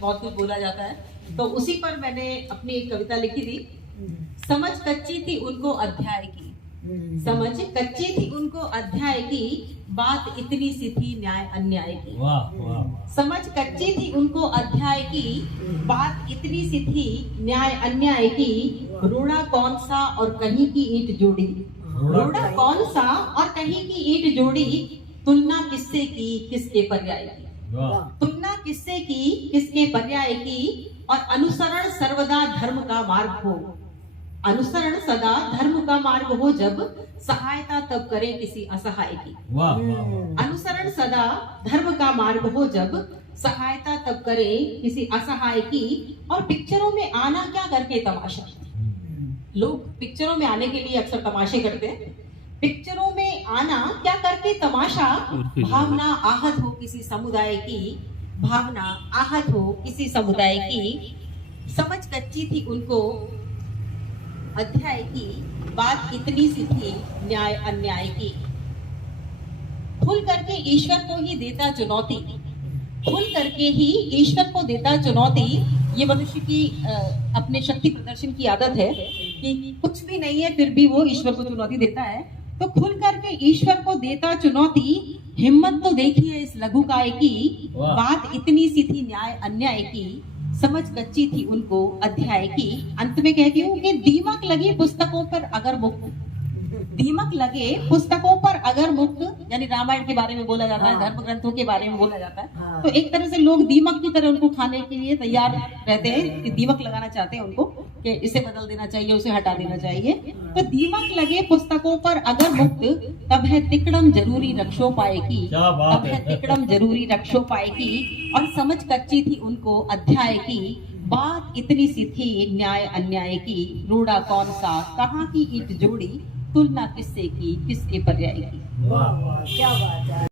बहुत कुछ बोला जाता है, तो उसी पर मैंने अपनी एक कविता लिखी थी। समझ कच्ची थी उनको अध्याय की, समझ कच्ची थी उनको अध्याय की, बात इतनी सी थी न्याय अन्याय की। वाह वाह। समझ कच्ची थी उनको अध्याय की, बात इतनी सी थी न्याय अन्याय की। रूड़ा कौन सा और कहीं की ईंट जोड़ी, रूड़ा कौन सा और कहीं की ईंट जोड़ी। तुलना किससे की किसके पर्याय की, तुलना किससे की किसके पर्याय की। और अनुसरण सर्वदा धर्म का मार्ग हो, अनुसरण सदा धर्म का मार्ग हो। जब सहायता तब करें किसी असहाय की, अनुसरण सदा धर्म का मार्ग हो। जब सहायता तब करें किसी असहाय की। और पिक्चरों में आना क्या करके तमाशा, लोग पिक्चरों में आने के लिए अक्सर तमाशे करते हैं। पिक्चरों में आना क्या करके तमाशा, भावना आहत हो किसी समुदाय की, भावना आहत हो किसी समुदाय की। समझ कच्ची थी उनको अध्याय की, बात इतनी सी थी न्याय अन्याय की। खुल करके ईश्वर को ही देता चुनौती, खुल करके ही ईश्वर को देता चुनौती। ये मनुष्य की अपने शक्ति प्रदर्शन की आदत है कि कुछ भी नहीं है फिर भी वो ईश्वर को चुनौती देता है। तो खुल करके ईश्वर को देता चुनौती, हिम्मत तो देखिए इस लघुकाय की। बात इतनी सी थी न्याय अन्याय की, समझ कच्ची थी उनको अध्याय की। अंत में कहती हूँ कि दीमक लगी पुस्तकों पर अगर मुक्त, दीमक लगे पुस्तकों पर अगर मुक्त, यानी रामायण के बारे में बोला जाता है, धर्म ग्रंथों के बारे में बोला जाता है। तो एक तरह से लोग दीमक की तरह उनको खाने के लिए तैयार रहते हैं कि दीमक लगाना चाहते हैं उनको कि इसे बदल देना चाहिए, उसे हटा देना चाहिए। तो दीमक लगे पुस्तकों पर अगर मुक्त, तब है तिकड़म जरूरी रक्षो पाएगी, तब है तिकड़म जरूरी रक्षो पाएगी। और समझ कच्ची थी उनको अध्याय की, बात इतनी सी थी न्याय अन्याय की। रूड़ा कौन सा कहाँ की ईंट जोड़ी, तुलना किससे की किसके पर्याय की। वाह वाह, क्या बात है।